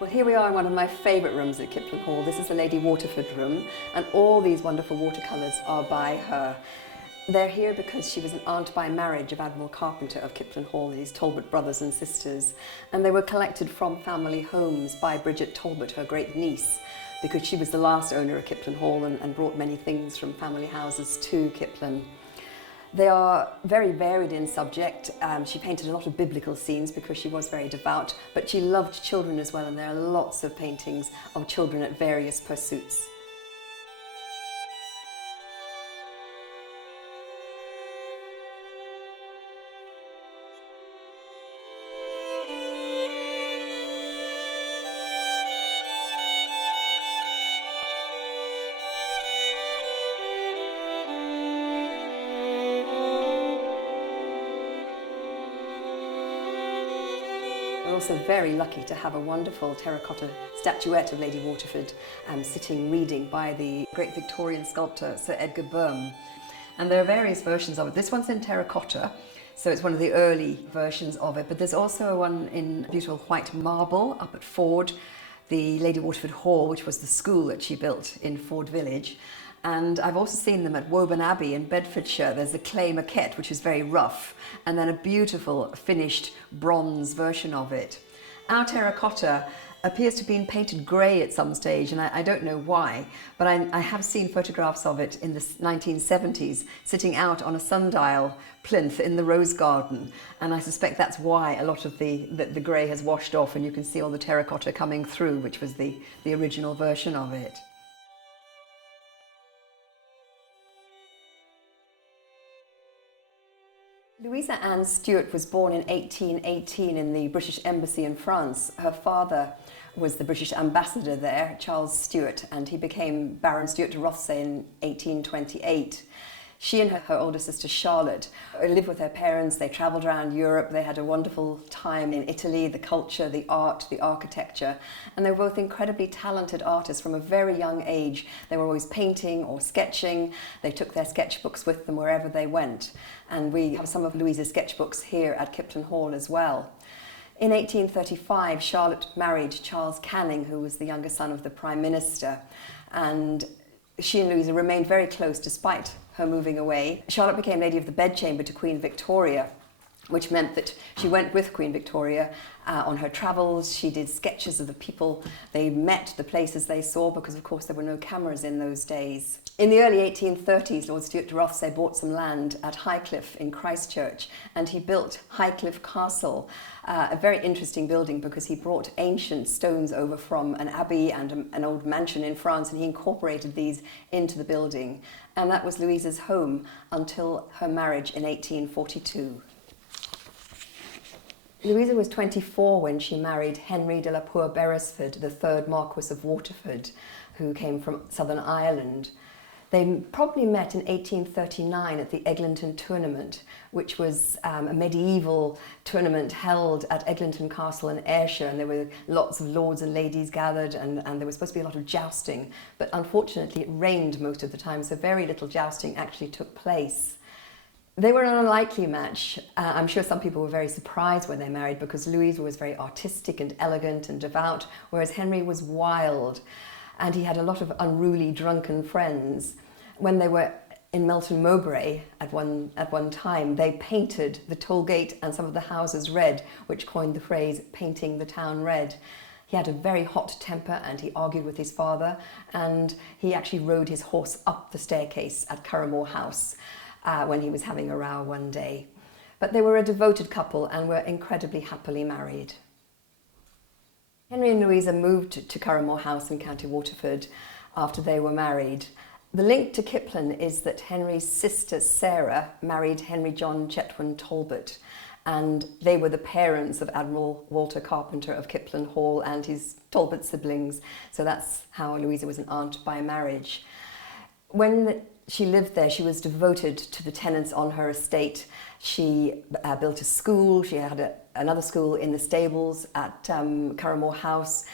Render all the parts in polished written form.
Well, here we are in one of my favourite rooms at Kiplin Hall. This is the Lady Waterford room, and all these wonderful watercolours are by her. They're here because she was an aunt by marriage of Admiral Carpenter of Kiplin Hall, his Talbot brothers and sisters, and they were collected from family homes by Bridget Talbot, her great niece, because she was the last owner of Kiplin Hall and brought many things from family houses to Kiplin. They are very varied in subject. She painted a lot of biblical scenes because she was very devout, but she loved children as well, and there are lots of paintings of children at various pursuits. We're also very lucky to have a wonderful terracotta statuette of Lady Waterford sitting reading by the great Victorian sculptor Sir Edgar Boehm. And there are various versions of it. This one's in terracotta, so it's one of the early versions of it, but there's also one in beautiful white marble up at Ford, the Lady Waterford Hall, which was the school that she built in Ford Village. And I've also seen them at Woburn Abbey in Bedfordshire. There's a clay maquette, which is very rough, and then a beautiful finished bronze version of it. Our terracotta appears to have been painted grey at some stage, and I don't know why, but I have seen photographs of it in the 1970s sitting out on a sundial plinth in the rose garden, and I suspect that's why a lot of the grey has washed off, and you can see all the terracotta coming through, which was the original version of it. Louisa Anne Stuart was born in 1818 in the British Embassy in France. Her father was the British ambassador there, Charles Stuart, and he became Baron Stuart de Rothesay in 1828. She and her older sister Charlotte lived with her parents. They travelled around Europe. They had a wonderful time in Italy, the culture, the art, the architecture, and they were both incredibly talented artists from a very young age. They were always painting or sketching. They took their sketchbooks with them wherever they went, and we have some of Louisa's sketchbooks here at Kiplin Hall as well. In 1835, Charlotte married Charles Canning, who was the younger son of the Prime Minister, and she and Louisa remained very close despite her moving away. Charlotte became Lady of the Bedchamber to Queen Victoria, which meant that she went with Queen Victoria on her travels. She did sketches of the people they met, the places they saw, because of course there were no cameras in those days. In the early 1830s, Lord Stuart de Rothesay bought some land at Highcliffe in Christchurch, and he built Highcliffe Castle, a very interesting building because he brought ancient stones over from an abbey and an old mansion in France, and he incorporated these into the building. And that was Louisa's home until her marriage in 1842. Louisa was 24 when she married Henry de la Poer Beresford, the third Marquess of Waterford, who came from Southern Ireland. They probably met in 1839 at the Eglinton Tournament, which was a medieval tournament held at Eglinton Castle in Ayrshire, and there were lots of lords and ladies gathered, and there was supposed to be a lot of jousting, but unfortunately it rained most of the time, so very little jousting actually took place. They were an unlikely match. I'm sure some people were very surprised when they married because Louisa was very artistic and elegant and devout, whereas Henry was wild, and he had a lot of unruly, drunken friends. When they were in Melton Mowbray at one time, they painted the toll gate and some of the houses red, which coined the phrase, painting the town red. He had a very hot temper and he argued with his father, and he actually rode his horse up the staircase at Curramore House when he was having a row one day. But they were a devoted couple and were incredibly happily married. Henry and Louisa moved to Curramore House in County Waterford after they were married. The link to Kiplin is that Henry's sister Sarah married Henry John Chetwynd Talbot, and they were the parents of Admiral Walter Carpenter of Kiplin Hall and his Talbot siblings, so that's how Louisa was an aunt by marriage. When she lived there, she was devoted to the tenants on her estate. She built a school. She had another school in the stables at Curramore House.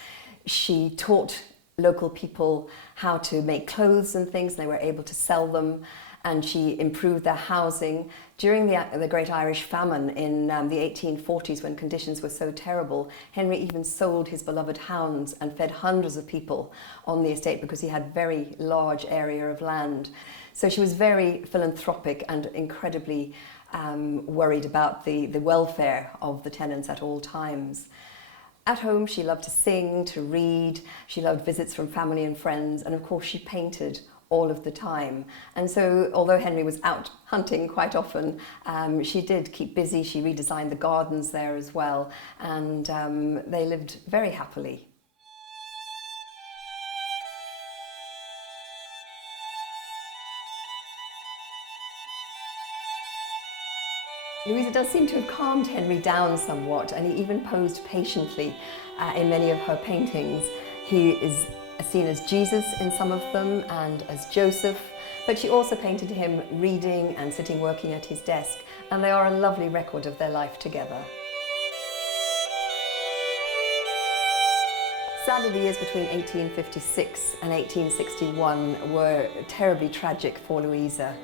She taught local people how to make clothes and things, and they were able to sell them. and she improved their housing. During the Great Irish Famine in the 1840s, when conditions were so terrible, Henry even sold his beloved hounds and fed hundreds of people on the estate because he had a very large area of land. So she was very philanthropic and incredibly worried about the welfare of the tenants at all times. At home, she loved to sing, to read, she loved visits from family and friends, and of course she painted all of the time. And so, although Henry was out hunting quite often, she did keep busy. She redesigned the gardens there as well, and they lived very happily. Louisa does seem to have calmed Henry down somewhat, and he even posed patiently in many of her paintings. He is seen as Jesus in some of them and as Joseph, but she also painted him reading and sitting working at his desk, and they are a lovely record of their life together. Sadly, the years between 1856 and 1861 were terribly tragic for Louisa.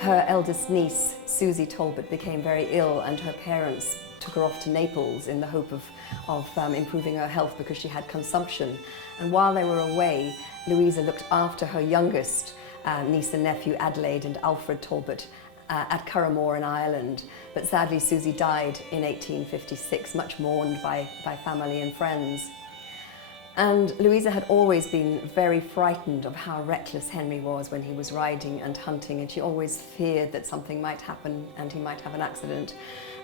Her eldest niece, Susie Talbot, became very ill, and her parents took her off to Naples in the hope of improving her health because she had consumption. And while they were away, Louisa looked after her youngest niece and nephew, Adelaide and Alfred Talbot, at Curramore in Ireland. But sadly, Susie died in 1856, much mourned by family and friends. And Louisa had always been very frightened of how reckless Henry was when he was riding and hunting, and she always feared that something might happen and he might have an accident.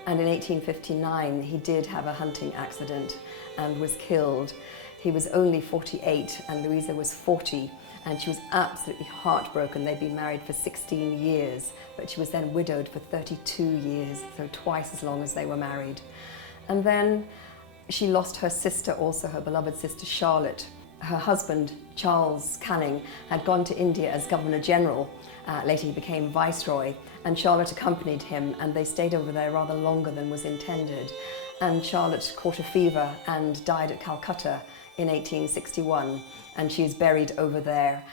And in 1859 he did have a hunting accident and was killed. He was only 48 and Louisa was 40, and she was absolutely heartbroken. They'd been married for 16 years, but she was then widowed for 32 years, so twice as long as they were married. And then she lost her sister also, her beloved sister Charlotte. Her husband, Charles Canning, had gone to India as Governor General. Later he became Viceroy, and Charlotte accompanied him, and they stayed over there rather longer than was intended. And Charlotte caught a fever and died at Calcutta in 1861, and she is buried over there,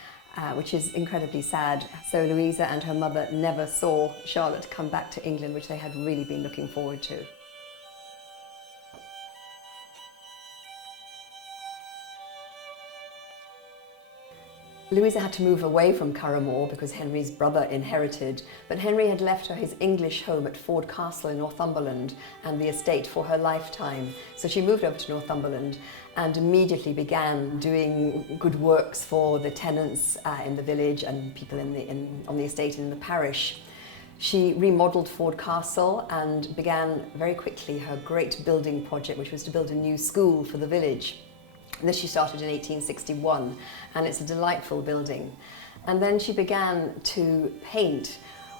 which is incredibly sad. So Louisa and her mother never saw Charlotte come back to England, which they had really been looking forward to. Louisa had to move away from Curramore because Henry's brother inherited, but Henry had left her his English home at Ford Castle in Northumberland and the estate for her lifetime. So she moved over to Northumberland and immediately began doing good works for the tenants in the village and people on the estate and in the parish. She remodelled Ford Castle and began very quickly her great building project, which was to build a new school for the village. This she started in 1861, and it's a delightful building. And then she began to paint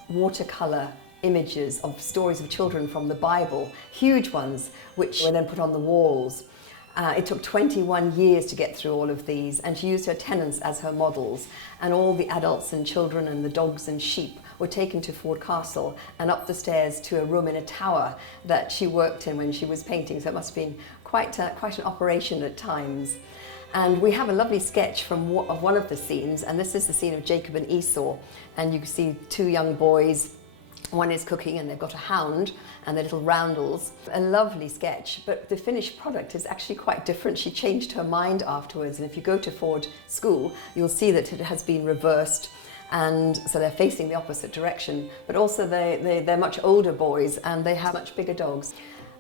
watercolour images of stories of children from the Bible, huge ones, which were then put on the walls. It took 21 years to get through all of these, and she used her tenants as her models, and all the adults and children and the dogs and sheep were taken to Ford Castle and up the stairs to a room in a tower that she worked in when she was painting, so it must have been quite an operation at times. And we have a lovely sketch of one of the scenes, and this is the scene of Jacob and Esau, and you can see two young boys. One is cooking and they've got a hound and their little roundels. A lovely sketch, but the finished product is actually quite different. She changed her mind afterwards, and if you go to Ford School, you'll see that it has been reversed, and so they're facing the opposite direction, but also they're much older boys and they have much bigger dogs.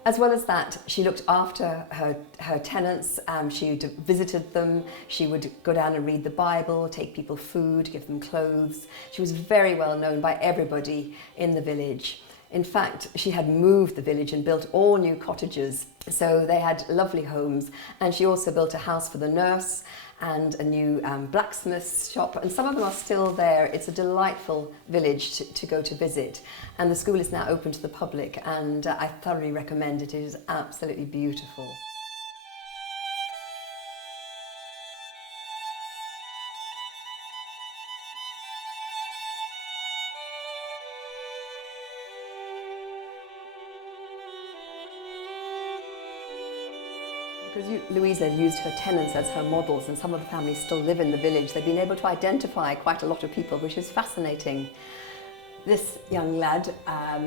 As well as that, she looked after her tenants, she visited them, she would go down and read the Bible, take people food, give them clothes. She was very well known by everybody in the village. In fact, she had moved the village and built all new cottages, so they had lovely homes, and she also built a house for the nurse and a new blacksmith's shop, and some of them are still there. It's a delightful village to go to visit, and the school is now open to the public, and I thoroughly recommend it. It is absolutely beautiful. Because Louisa used her tenants as her models, and some of the families still live in the village, they've been able to identify quite a lot of people, which is fascinating. This young lad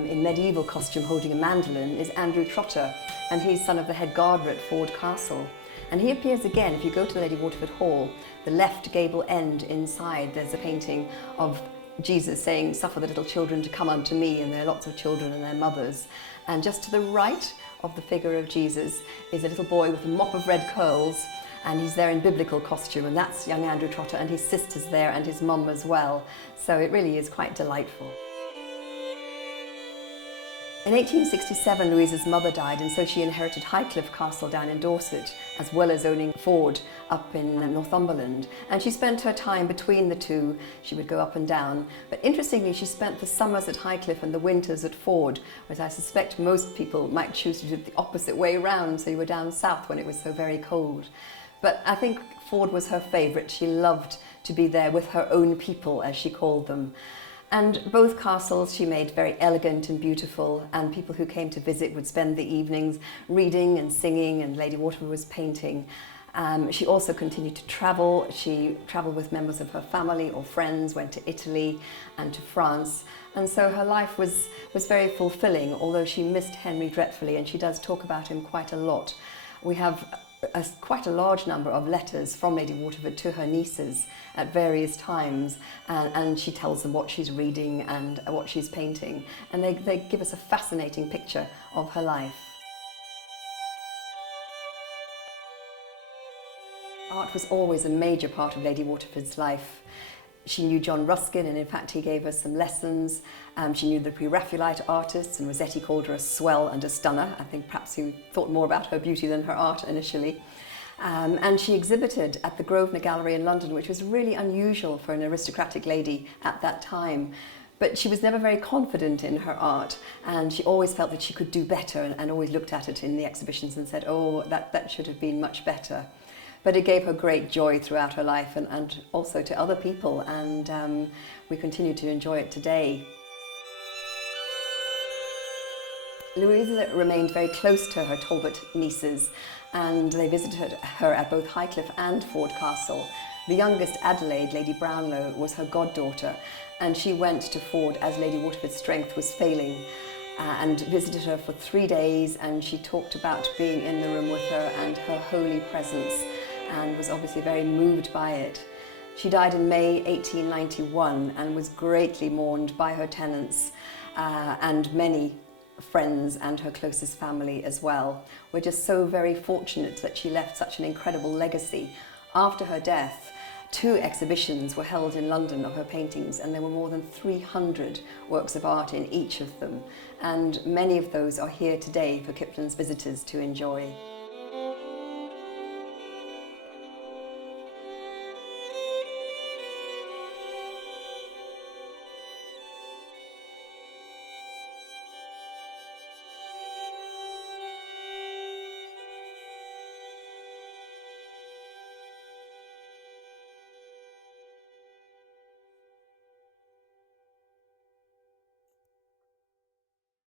in medieval costume holding a mandolin is Andrew Trotter, and he's son of the head gardener at Ford Castle. And he appears again, if you go to Lady Waterford Hall, the left gable end inside, there's a painting of Jesus saying, "Suffer the little children to come unto me," and there are lots of children and their mothers. And just to the right of the figure of Jesus is a little boy with a mop of red curls, and he's there in biblical costume, and that's young Andrew Trotter, and his sister's there and his mum as well. So it really is quite delightful. In 1867, Louisa's mother died, and so she inherited Highcliffe Castle down in Dorset, as well as owning Ford up in Northumberland. And she spent her time between the two. She would go up and down. But interestingly, she spent the summers at Highcliffe and the winters at Ford, whereas I suspect most people might choose to do it the opposite way around, so you were down south when it was so very cold. But I think Ford was her favourite. She loved to be there with her own people, as she called them. And both castles she made very elegant and beautiful, and people who came to visit would spend the evenings reading and singing, and Lady Waterford was painting. She also continued to travel. She travelled with members of her family or friends, went to Italy and to France, and so her life was very fulfilling, although she missed Henry dreadfully, and she does talk about him quite a lot. We have quite a large number of letters from Lady Waterford to her nieces at various times, and she tells them what she's reading and what she's painting, and they give us a fascinating picture of her life. Art was always a major part of Lady Waterford's life. She knew John Ruskin, and in fact he gave her some lessons. She knew the pre-Raphaelite artists, and Rossetti called her a swell and a stunner. I think perhaps he thought more about her beauty than her art initially. And she exhibited at the Grosvenor Gallery in London, which was really unusual for an aristocratic lady at that time. But she was never very confident in her art, and she always felt that she could do better, and always looked at it in the exhibitions and said, "Oh, that should have been much better." But it gave her great joy throughout her life, and also to other people, and we continue to enjoy it today. Louisa remained very close to her Talbot nieces, and they visited her at both Highcliffe and Ford Castle. The youngest, Adelaide, Lady Brownlow, was her goddaughter, and she went to Ford as Lady Waterford's strength was failing, and visited her for 3 days, and she talked about being in the room with her and her holy presence, and was obviously very moved by it. She died in May 1891 and was greatly mourned by her tenants and many friends and her closest family as well. We're just so very fortunate that she left such an incredible legacy. After her death, 2 exhibitions were held in London of her paintings, and there were more than 300 works of art in each of them. And many of those are here today for Kiplin's visitors to enjoy.